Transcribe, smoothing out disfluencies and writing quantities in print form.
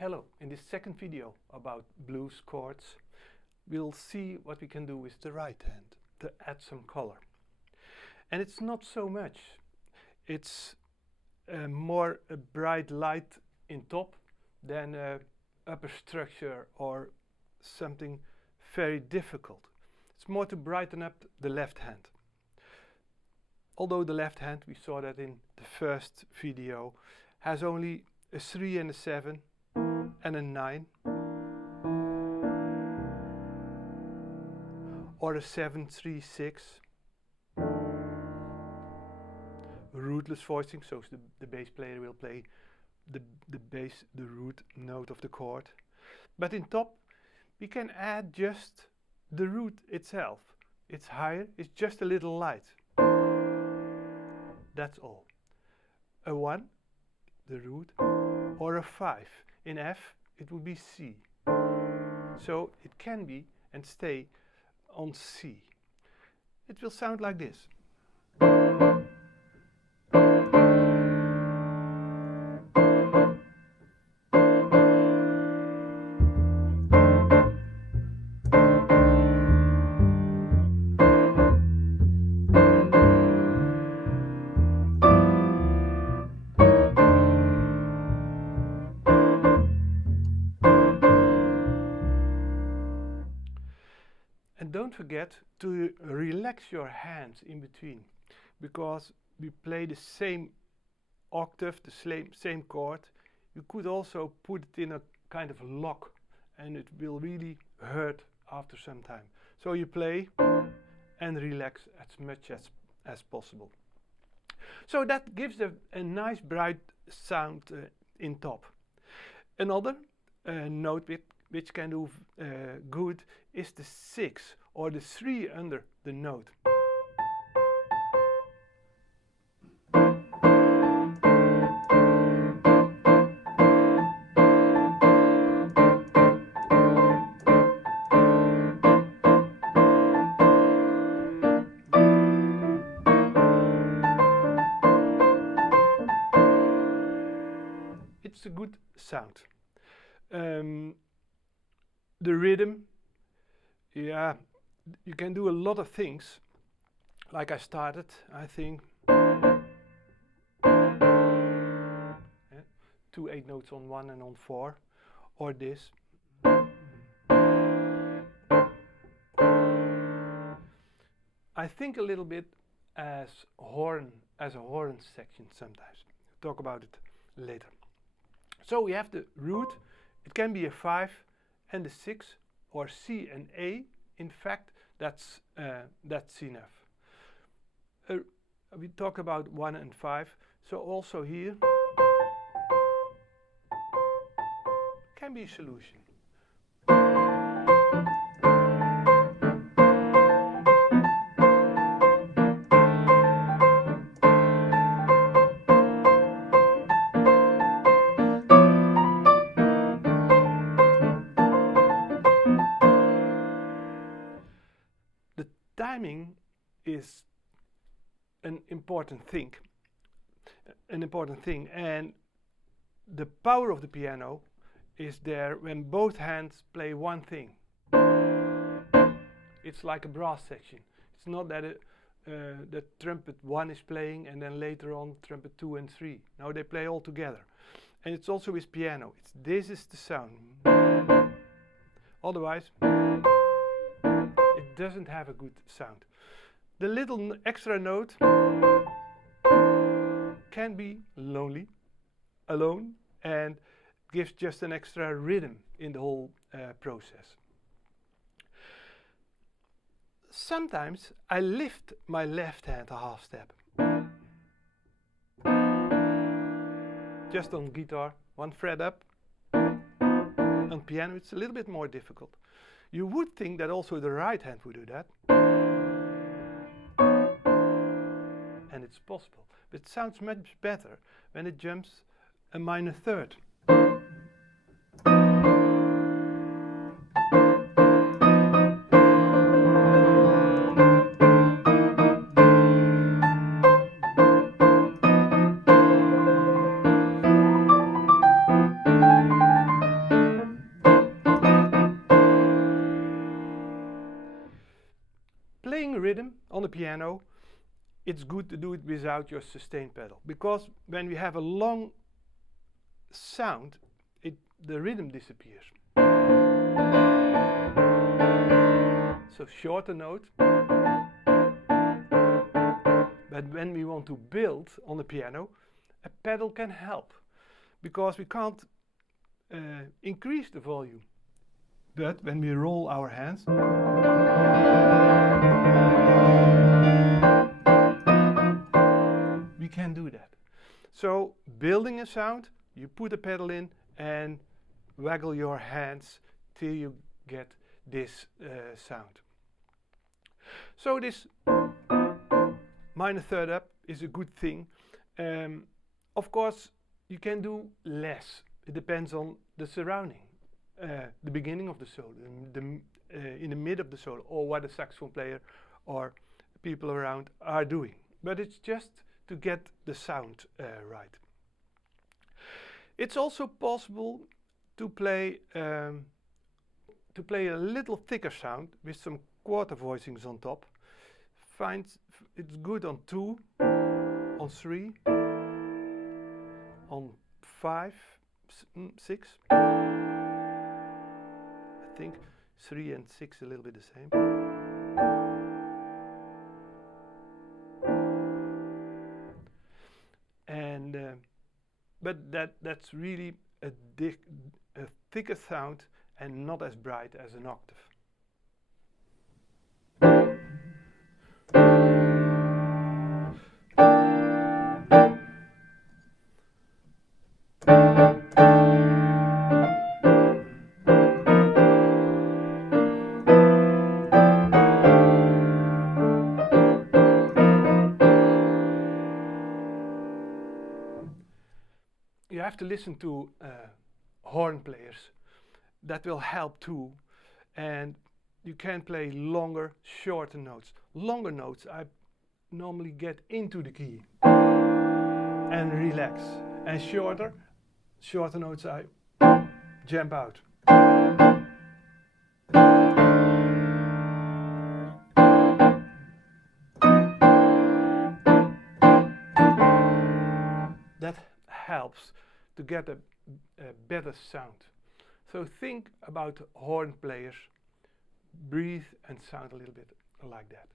Hello, in this second video about blues chords, we'll see what we can do with the right hand to add some color. And it's not so much, it's more a bright light in top than a upper structure or something very difficult. It's more to brighten up the left hand. Although the left hand, we saw that in the first video, has only a 3 and a 7 and a 9 or a 7, 3, 6. Rootless voicing, so the bass player will play the root note of the chord. But in top we can add just the root itself. It's higher, it's just a little light. That's all. A 1, the root, or a 5. In F it would be C. So it can be and stay on C. It will sound like this. And don't forget to relax your hands in between, because we play the same octave, the same chord. You could also put it in a kind of lock and it will really hurt after some time. So you play and relax as much as possible. So that gives a nice bright sound in top. Another note which can do good is the 6 or the 3 under the note. It's a good sound. The rhythm, yeah, you can do a lot of things. Like I started, I think. 2 8 notes on 1 and on 4, or this. I think a little bit as a horn section sometimes. Talk about it later. So we have the root. It can be a 5 and a 6, or C and A. In fact, that's enough. We talk about 1 and 5, so also here can be a solution. Timing is an important thing, and the power of the piano is there when both hands play one thing. It's like a brass section. It's not that the trumpet 1 is playing and then later on trumpet 2 and 3. No, they play all together. And it's also with piano. This is the sound. Otherwise, it doesn't have a good sound. The little extra note can be lonely, alone, and gives just an extra rhythm in the whole process. Sometimes I lift my left hand a half step. Just on guitar, 1 fret up. On piano it's a little bit more difficult. You would think that also the right hand would do that. And it's possible. But it sounds much better when it jumps a minor third. a rhythm on the piano, it's good to do it without your sustain pedal, because when we have a long sound, the rhythm disappears. So shorter note. But when we want to build on the piano, a pedal can help, because we can't increase the volume. But when we roll our hands, we can do that. So building a sound, you put a pedal in and waggle your hands till you get this sound. So this minor third up is a good thing. Of course, you can do less. It depends on the surrounding, the beginning of the solo, in the mid of the solo, or what the saxophone player or people around are doing. But it's just to get the sound right. It's also possible to play a little thicker sound with some quarter voicings on top. It's good on 2, on 3, on 5, 6. I think 3 and 6 a little bit the same. And but that's really a thicker sound and not as bright as an octave. You have to listen to horn players. That will help too. And you can play longer, shorter notes. Longer notes, I normally get into the key and relax. And shorter notes, I jump out. That helps to get a better sound. So think about horn players, breathe and sound a little bit like that.